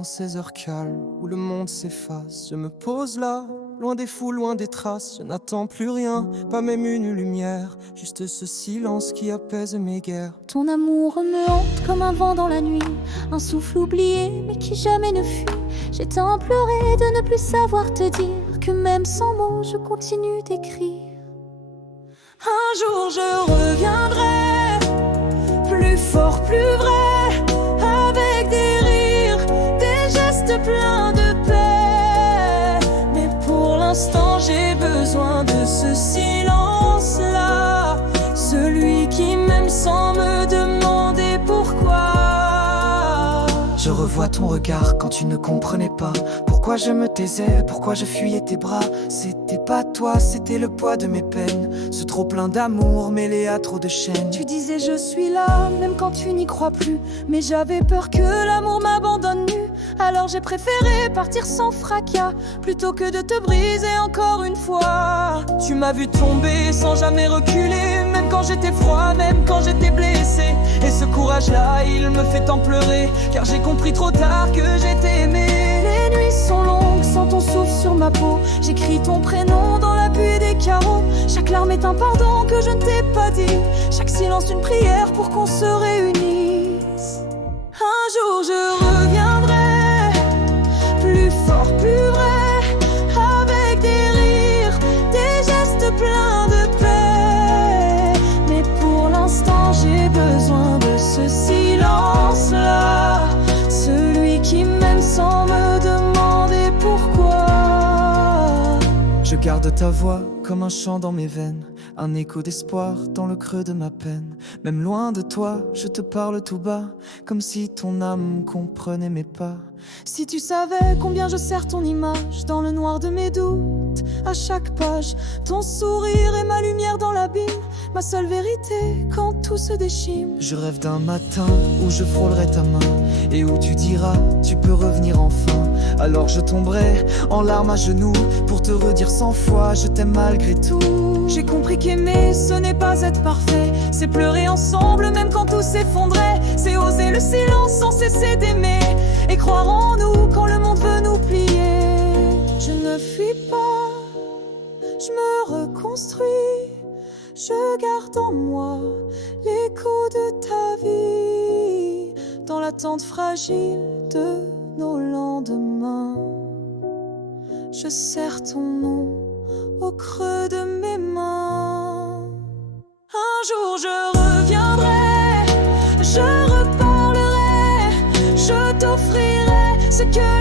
dans ces heures calmes où le monde s'efface, je me pose là, loin des foules, loin des traces. Je n'attends plus rien, pas même une lumière, juste ce silence qui apaise mes guerres. Ton amour me hante comme un vent dans la nuit, un souffle oublié mais qui jamais ne fuit. J'ai tant pleuré de ne plus savoir te dire que même sans mots je continue d'écrire. Un jour je reviendrai, plus fort, plus vrai, avec des rires, des gestes pleins de paix. Mais pour l'instant j'ai besoin de ce silence-là, celui qui m'aime sans me demander pourquoi. Je revois ton regard quand tu ne comprenais pas pourquoi je me taisais, pourquoi je fuyais tes bras. C'était pas toi, c'était le poids de mes peines, ce trop plein d'amour mêlé à trop de chaînes. Tu disais je suis là, même quand tu n'y crois plus, mais j'avais peur que l'amour m'abandonne nu. Alors j'ai préféré partir sans fracas, plutôt que de te briser encore une fois. Tu m'as vu tomber sans jamais reculer, même quand j'étais froid, même quand j'étais blessé. Et ce courage-là, il me fait tant pleurer, car j'ai compris trop tard que j'étais aimé. Les nuits sont longues sans ton souffle sur ma peau, j'écris ton prénom dans la buée des carreaux. Chaque larme est un pardon que je ne t'ai pas dit, chaque silence une prière pour qu'on se réunisse. Un jour je reviendrai, plus fort, plus vrai, avec des rires, des gestes pleins de paix. Mais pour l'instant j'ai besoin de ce silence-là, celui qui m'aime sans me demander pourquoi. Je garde ta voix comme un chant dans mes veines, un écho d'espoir dans le creux de ma peine. Même loin de toi, je te parle tout bas, comme si ton âme comprenait mes pas. Si tu savais combien je serre ton image dans le noir de mes doutes, à chaque page, ton sourire est ma lumière dans l'abîme, ma seule vérité quand tout se déchire. Je rêve d'un matin où je frôlerai ta main et où tu diras tu peux revenir enfin. Alors je tomberai en larmes à genoux pour te redire 100 fois je t'aime malgré tout. J'ai compris qu'aimer ce n'est pas être parfait, c'est pleurer ensemble même quand tout s'effondrait, c'est oser le silence sans cesser d'aimer et croire en nous quand le monde veut nous plier. Je ne fuis pas, je me reconstruis, je garde en moi l'écho de ta vie, dans l'attente fragile de nos lendemains. Je serre ton nom au creux de mes mains. Un jour je reviendrai, je reparlerai, je t'offrirai ce que